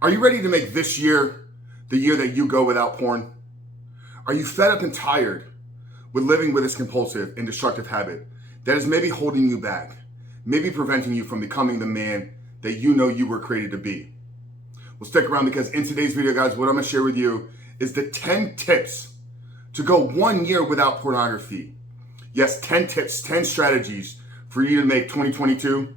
Are you ready to make this year the year that you go without porn? Are you fed up and tired with living with this compulsive and destructive habit that is maybe holding you back, maybe preventing you from becoming the man that you know you were created to be? Well, stick around, because in today's video, guys, what I'm going to share with you is the 10 tips to go 1 year without pornography. Yes, 10 tips, 10 strategies for you to make 2022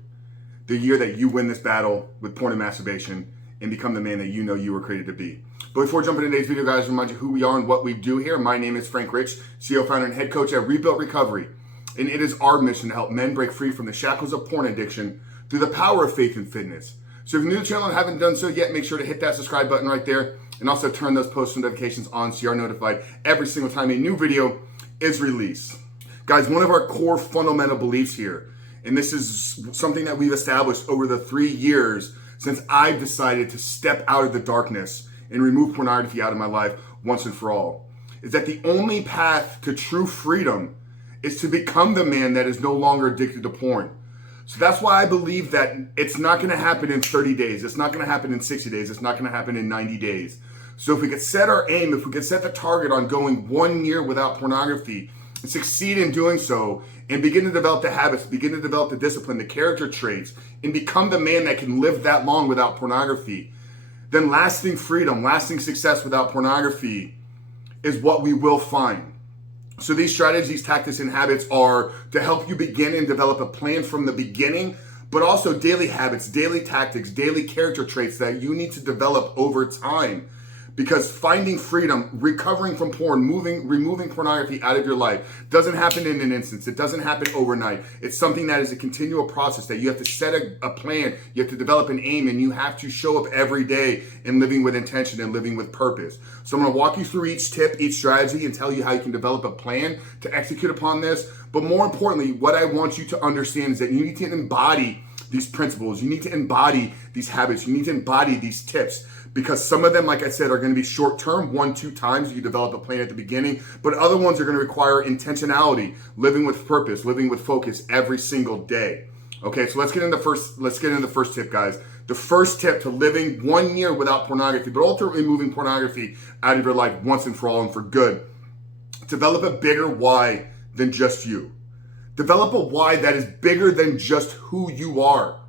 the year that you win this battle with porn and masturbation and become the man that you know you were created to be. But before jumping into today's video, guys, remind you who we are and what we do here. My name is Frank Rich, CEO, founder, and head coach at Rebuilt Recovery. And it is our mission to help men break free from the shackles of porn addiction through the power of faith and fitness. So if you're new to the channel and haven't done so yet, make sure to hit that subscribe button right there, and also turn those post notifications on so you are notified every single time a new video is released. Guys, one of our core fundamental beliefs here, and this is something that we've established over the 3 years since I've decided to step out of the darkness and remove pornography out of my life once and for all, is that the only path to true freedom is to become the man that is no longer addicted to porn. So that's why I believe that it's not going to happen in 30 days. It's not going to happen in 60 days. It's not going to happen in 90 days. So if we could set our aim, if we could set the target on going 1 year without pornography, and succeed in doing so, and begin to develop the habits, begin to develop the discipline, the character traits, and become the man that can live that long without pornography, then lasting freedom, lasting success without pornography is what we will find. So these strategies, tactics, and habits are to help you begin and develop a plan from the beginning, but also daily habits, daily tactics, daily character traits that you need to develop over time. Because finding freedom, recovering from porn, removing pornography out of your life doesn't happen in an instant. It doesn't happen overnight. It's something that is a continual process that you have to set a plan, you have to develop an aim, and you have to show up every day in living with intention and living with purpose. So I'm going to walk you through each tip, each strategy, and tell you how you can develop a plan to execute upon this. But more importantly, what I want you to understand is that you need to embody these principles. You need to embody these habits. You need to embody these tips. Because some of them, like I said, are going to be short-term, 1-2 times you develop a plan at the beginning, but other ones are going to require intentionality, living with purpose, living with focus every single day. Okay, so let's get into the first tip, guys. The first tip to living 1 year without pornography, but ultimately removing pornography out of your life once and for all and for good. Develop a bigger why than just you. Develop a why that is bigger than just who you are.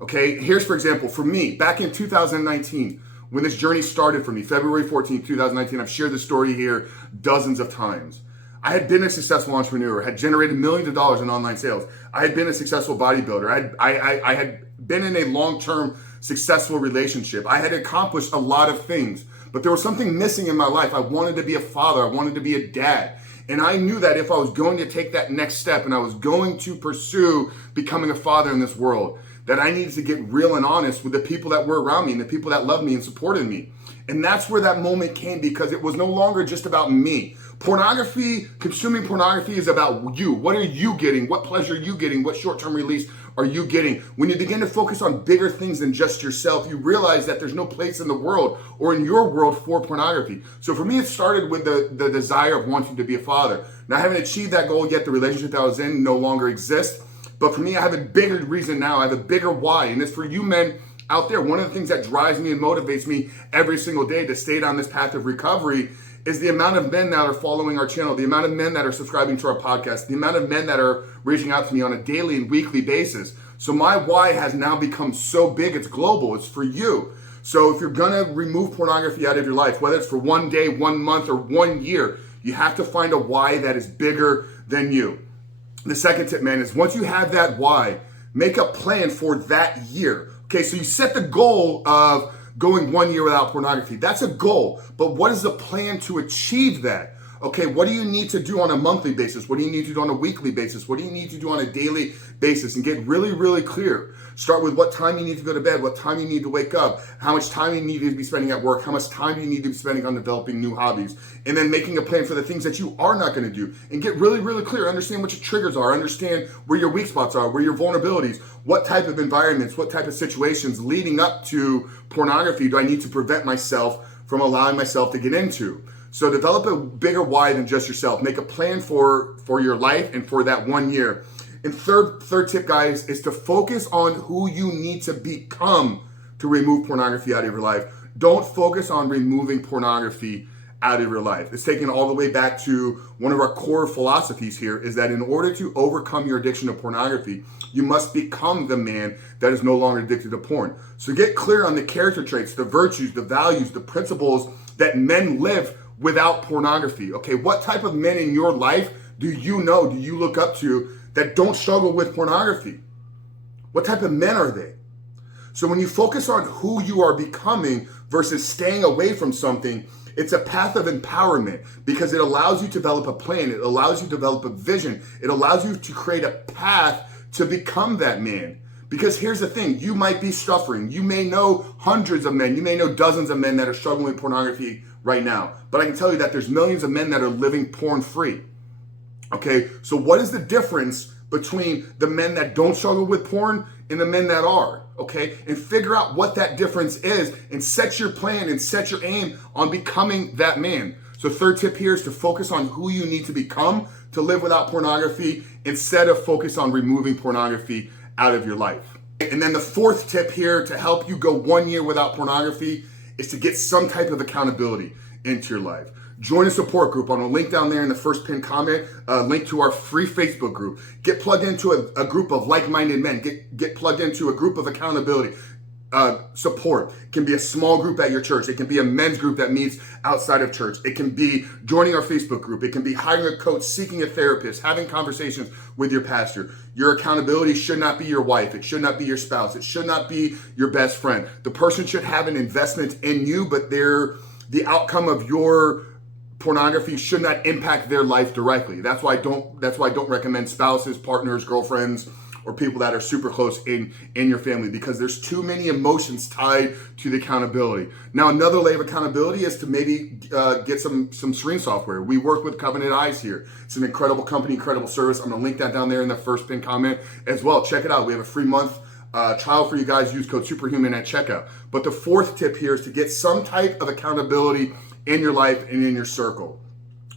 Okay, here's, for example, for me, back in 2019, when this journey started for me, February 14th, 2019, I've shared this story here dozens of times. I had been a successful entrepreneur, had generated millions of dollars in online sales. I had been a successful bodybuilder. I had been in a long-term successful relationship. I had accomplished a lot of things, but there was something missing in my life. I wanted to be a father. I wanted to be a dad. And I knew that if I was going to take that next step and I was going to pursue becoming a father in this world, that I needed to get real and honest with the people that were around me and the people that loved me and supported me. And that's where that moment came, because it was no longer just about me. Pornography, consuming pornography is about you. What are you getting? What pleasure are you getting? What short-term release are you getting? When you begin to focus on bigger things than just yourself, you realize that there's no place in the world or in your world for pornography. So for me, it started with the desire of wanting to be a father. Now, I haven't achieved that goal yet. The relationship that I was in no longer exists. But for me, I have a bigger reason now. I have a bigger why. And it's for you men out there. One of the things that drives me and motivates me every single day to stay down this path of recovery is the amount of men that are following our channel, the amount of men that are subscribing to our podcast, the amount of men that are reaching out to me on a daily and weekly basis. So my why has now become so big, it's global. It's for you. So if you're going to remove pornography out of your life, whether it's for 1 day, 1 month, or 1 year, you have to find a why that is bigger than you. The second tip, man, is once you have that why, make a plan for that year. Okay, so you set the goal of going 1 year without pornography. That's a goal, but what is the plan to achieve that? Okay, what do you need to do on a monthly basis? What do you need to do on a weekly basis? What do you need to do on a daily basis? And get really, really clear. Start with what time you need to go to bed, what time you need to wake up, how much time you need to be spending at work, how much time you need to be spending on developing new hobbies, and then making a plan for the things that you are not going to do. And get really, really clear. Understand what your triggers are. Understand where your weak spots are, where your vulnerabilities, what type of environments, what type of situations leading up to pornography do I need to prevent myself from allowing myself to get into. So develop a bigger why than just yourself. Make a plan for your life and for that 1 year. And third tip, guys, is to focus on who you need to become to remove pornography out of your life. Don't focus on removing pornography out of your life. It's taken all the way back to one of our core philosophies here, is that in order to overcome your addiction to pornography, you must become the man that is no longer addicted to porn. So get clear on the character traits, the virtues, the values, the principles that men live without pornography. Okay, what type of men in your life do you look up to that don't struggle with pornography? What type of men are they? So when you focus on who you are becoming versus staying away from something, it's a path of empowerment because it allows you to develop a plan. It allows you to develop a vision. It allows you to create a path to become that man. Because here's the thing, you might be suffering. You may know hundreds of men. You may know dozens of men that are struggling with pornography right now. But I can tell you that there's millions of men that are living porn free. Okay, so what is the difference between the men that don't struggle with porn and the men that are? Okay, and figure out what that difference is and set your plan and set your aim on becoming that man. So third tip here is to focus on who you need to become to live without pornography instead of focus on removing pornography out of your life. And then the fourth tip here to help you go 1 year without pornography is to get some type of accountability into your life. Join a support group on a link down there in the first pinned comment, link to our free Facebook group. Get plugged into a group of like-minded men. Get plugged into a group of accountability support. It can be a small group at your church. It can be a men's group that meets outside of church. It can be joining our Facebook group. It can be hiring a coach, seeking a therapist, having conversations with your pastor. Your accountability should not be your wife. It should not be your spouse. It should not be your best friend. The person should have an investment in you, but the outcome of your pornography should not impact their life directly. That's why I don't recommend spouses, partners, girlfriends, or people that are super close in your family, because there's too many emotions tied to the accountability. Now, another layer of accountability is to maybe get some screen software. We work with Covenant Eyes here. It's an incredible company, incredible service. I'm gonna link that down there in the first pinned comment as well. Check it out. We have a free month trial for you guys. Use code Superhuman at checkout. But the fourth tip here is to get some type of accountability in your life and in your circle.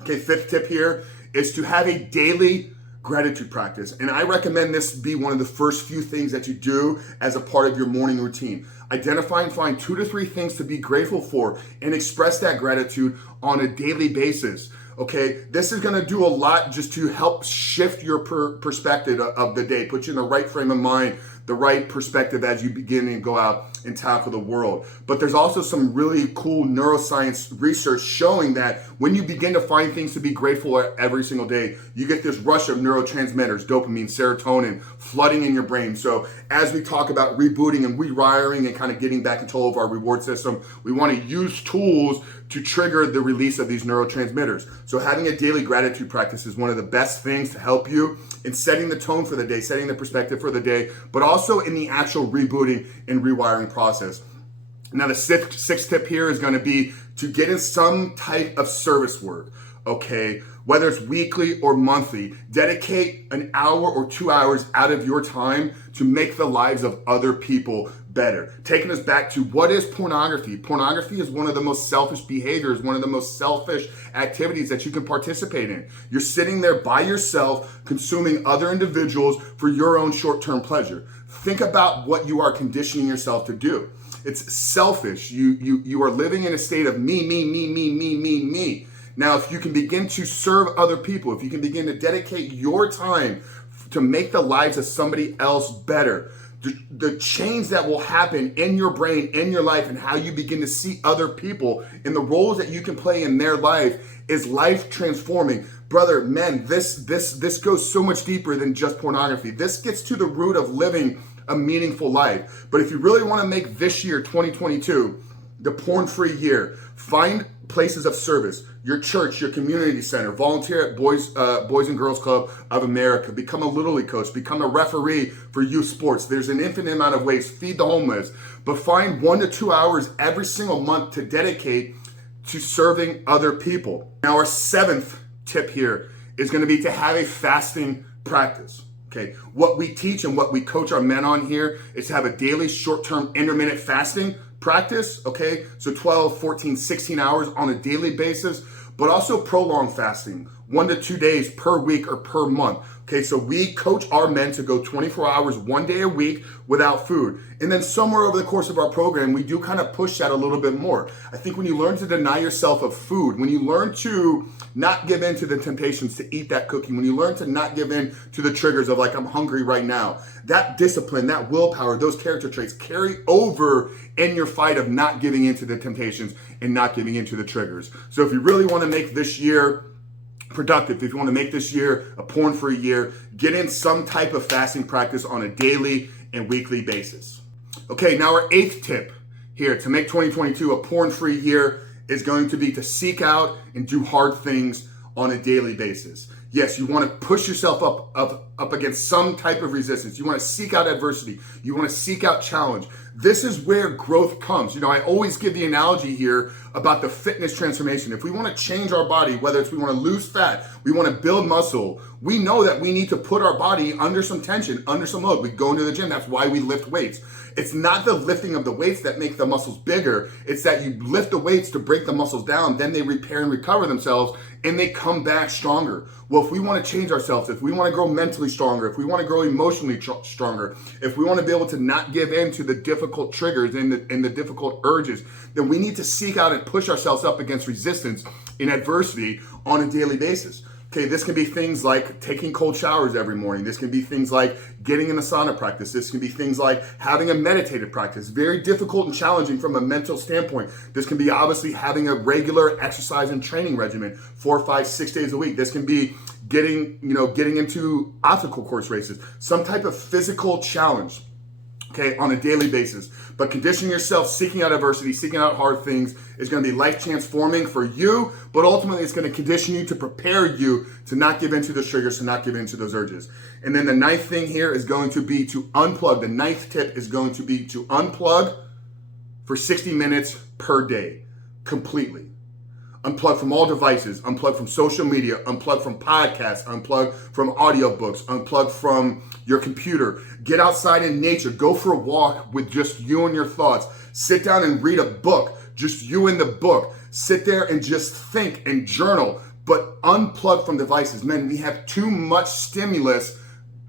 Okay, fifth tip here is to have a daily gratitude practice. And I recommend this be one of the first few things that you do as a part of your morning routine. Identify and find 2 to 3 things to be grateful for and express that gratitude on a daily basis. Okay, this is gonna do a lot just to help shift your perspective of the day, put you in the right frame of mind, the right perspective as you begin and go out and tackle the world. But there's also some really cool neuroscience research showing that when you begin to find things to be grateful for every single day, you get this rush of neurotransmitters, dopamine, serotonin, flooding in your brain. So as we talk about rebooting and rewiring and kind of getting back control of our reward system, we want to use tools to trigger the release of these neurotransmitters. So having a daily gratitude practice is one of the best things to help you in setting the tone for the day, setting the perspective for the day, but also in the actual rebooting and rewiring process. Now, the sixth tip here is going to be to get in some type of service work, okay? Whether it's weekly or monthly, dedicate an hour or 2 hours out of your time to make the lives of other people better. Taking us back to what is pornography? Pornography is one of the most selfish behaviors, one of the most selfish activities that you can participate in. You're sitting there by yourself, consuming other individuals for your own short-term pleasure. Think about what you are conditioning yourself to do. It's selfish. You are living in a state of me, me, me, me, me, me, me. Now, if you can begin to serve other people, if you can begin to dedicate your time to make the lives of somebody else better, the change that will happen in your brain, in your life, and how you begin to see other people and the roles that you can play in their life is life transforming. Brother, men, this goes so much deeper than just pornography. This gets to the root of living a meaningful life. But if you really want to make this year, 2022, the porn-free year, find places of service, your church, your community center, volunteer at Boys and Girls Club of America, become a Little League coach, become a referee for youth sports. There's an infinite amount of ways, feed the homeless, but find 1 to 2 hours every single month to dedicate to serving other people. Now, our seventh tip here is going to be to have a fasting practice. Okay, what we teach and what we coach our men on here is to have a daily short-term intermittent fasting practice, okay? So 12, 14, 16 hours on a daily basis, but also prolonged fasting. 1 to 2 days per week or per month. Okay, so we coach our men to go 24 hours, 1 day a week without food. And then somewhere over the course of our program, we do kind of push that a little bit more. I think when you learn to deny yourself of food, when you learn to not give in to the temptations to eat that cookie, when you learn to not give in to the triggers of like, I'm hungry right now, that discipline, that willpower, those character traits carry over in your fight of not giving into the temptations and not giving into the triggers. So if you really want to make this year productive, if you want to make this year a porn-free year, get in some type of fasting practice on a daily and weekly basis. Okay, now our 8th tip here to make 2022 a porn-free year is going to be to seek out and do hard things on a daily basis. Yes, you want to push yourself up against some type of resistance. You want to seek out adversity. You want to seek out challenge. This is where growth comes. You know, I always give the analogy here about the fitness transformation. If we want to change our body, whether it's we want to lose fat, we want to build muscle, we know that we need to put our body under some tension, under some load. We go into the gym. That's why we lift weights. It's not the lifting of the weights that make the muscles bigger. It's that you lift the weights to break the muscles down, then they repair and recover themselves, and they come back stronger. Well, if we want to change ourselves, if we want to grow mentally stronger, if we want to grow emotionally stronger, if we want to be able to not give in to the difficult triggers and the difficult urges, then we need to seek out and push ourselves up against resistance in adversity on a daily basis. Okay, this can be things like taking cold showers every morning. This can be things like getting in a sauna practice. This can be things like having a meditative practice. Very difficult and challenging from a mental standpoint. This can be obviously having a regular exercise and training regimen 4, 5, 6 days a week. This can be getting into obstacle course races, some type of physical challenge, okay, on a daily basis. But conditioning yourself, seeking out adversity, seeking out hard things is going to be life transforming for you, but ultimately it's going to condition you to prepare you to not give into those triggers, to not give into those urges. And then the 9th thing here is going to be to unplug. The 9th tip is going to be to unplug for 60 minutes per day, completely. Unplug from all devices, unplug from social media, unplug from podcasts, unplug from audiobooks, unplug from your computer. Get outside in nature. Go for a walk with just you and your thoughts. Sit down and read a book, just you and the book. Sit there and just think and journal, but unplug from devices. Man, we have too much stimulus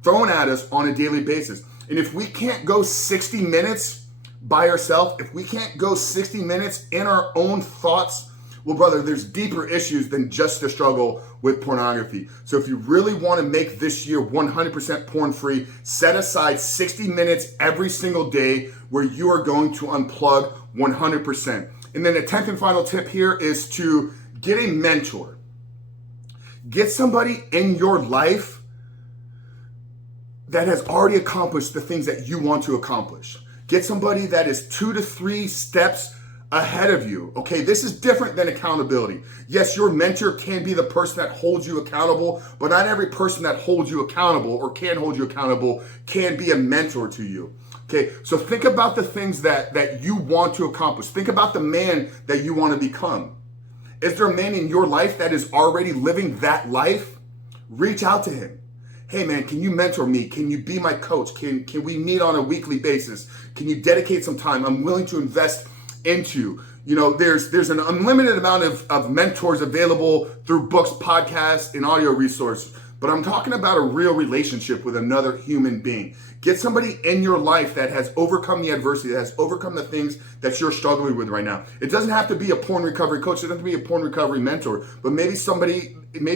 thrown at us on a daily basis. And if we can't go 60 minutes by ourselves, if we can't go 60 minutes in our own thoughts, well, brother, there's deeper issues than just the struggle with pornography. So if you really want to make this year 100% porn-free, set aside 60 minutes every single day where you are going to unplug 100%. And then the 10th and final tip here is to get a mentor. Get somebody in your life that has already accomplished the things that you want to accomplish. Get somebody that is 2 to 3 steps ahead of you. Okay, this is different than accountability. Yes, your mentor can be the person that holds you accountable, but not every person that holds you accountable or can hold you accountable can be a mentor to you. Okay, so think about the things that you want to accomplish. Think about the man that you want to become. Is there a man in your life that is already living that life? Reach out to him. Hey man, can you mentor me? Can you be my coach? Can we meet on a weekly basis? Can you dedicate some time? I'm willing to invest into. You know, there's an unlimited amount of mentors available through books, podcasts, and audio resources. But I'm talking about a real relationship with another human being. Get somebody in your life that has overcome the adversity, that has overcome the things that you're struggling with right now. It doesn't have to be a porn recovery coach. It doesn't have to be a porn recovery mentor. But maybe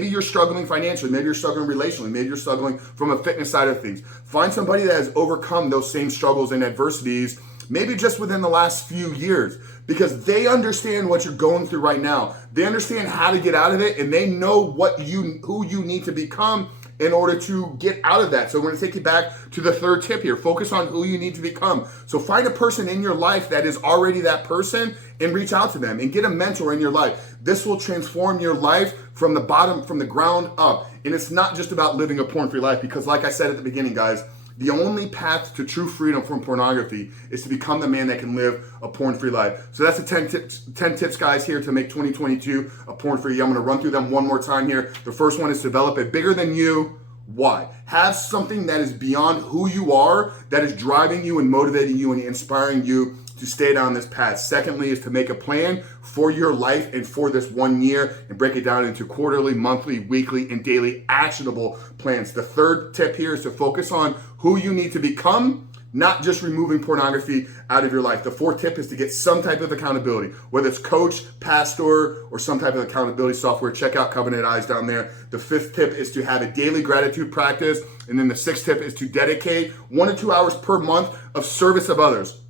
you're struggling financially. Maybe you're struggling relationally. Maybe you're struggling from a fitness side of things. Find somebody that has overcome those same struggles and adversities, maybe just within the last few years, because they understand what you're going through right now. They understand how to get out of it, and they know who you need to become in order to get out of that. So we're going to take you back to the 3rd tip here. Focus on who you need to become. So find a person in your life that is already that person and reach out to them and get a mentor in your life. This will transform your life from the bottom, from the ground up. And it's not just about living a porn-free life, because like I said at the beginning, guys, the only path to true freedom from pornography is to become the man that can live a porn-free life. So that's the 10 tips, guys, here to make 2022 a porn-free year. I'm going to run through them one more time here. The first one is develop a bigger than you why. Have something that is beyond who you are, that is driving you and motivating you and inspiring you to stay down this path. Secondly is to make a plan for your life and for this 1 year and break it down into quarterly, monthly, weekly, and daily actionable plans. The third tip here is to focus on who you need to become, not just removing pornography out of your life. The fourth tip is to get some type of accountability, whether it's coach, pastor, or some type of accountability software. Check out Covenant Eyes down there. The fifth tip is to have a daily gratitude practice. And then the sixth tip is to dedicate 1 to 2 hours per month of service of others.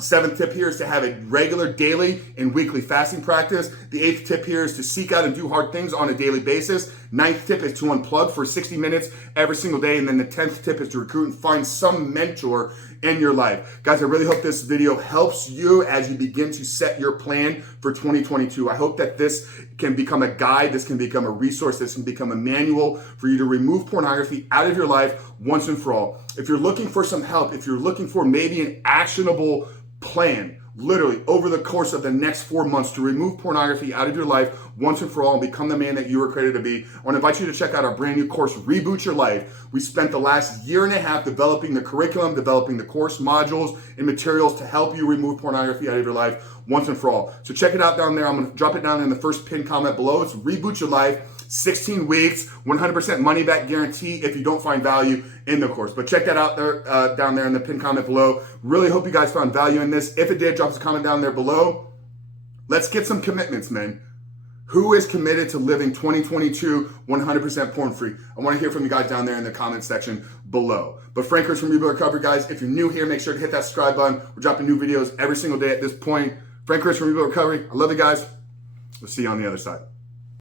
Seventh tip here is to have a regular daily and weekly fasting practice. The eighth tip here is to seek out and do hard things on a daily basis. Ninth tip is to unplug for 60 minutes every single day. And then the 10th tip is to recruit and find some mentor in your life. Guys, I really hope this video helps you as you begin to set your plan for 2022. I hope that this can become a guide, this can become a resource, this can become a manual for you to remove pornography out of your life once and for all. If you're looking for some help, if you're looking for maybe an actionable plan, literally over the course of the next 4 months to remove pornography out of your life once and for all and become the man that you were created to be, I want to invite you to check out our brand new course, Reboot Your Life. We spent the last year and a half developing the curriculum, developing the course modules and materials to help you remove pornography out of your life once and for all. So check it out down there. I'm going to drop it down in the first pinned comment below. It's Reboot Your Life. 16 weeks, 100% money back guarantee if you don't find value in the course. But check that out there, down there in the pinned comment below. Really hope you guys found value in this. If it did, drop us a comment down there below. Let's get some commitments, man. Who is committed to living 2022 100% porn free? I want to hear from you guys down there in the comment section below. But Frank Chris from Rebuild Recovery, guys, if you're new here, make sure to hit that subscribe button. We're dropping new videos every single day at this point. Frank Chris from Rebuild Recovery. I love you guys. We'll see you on the other side.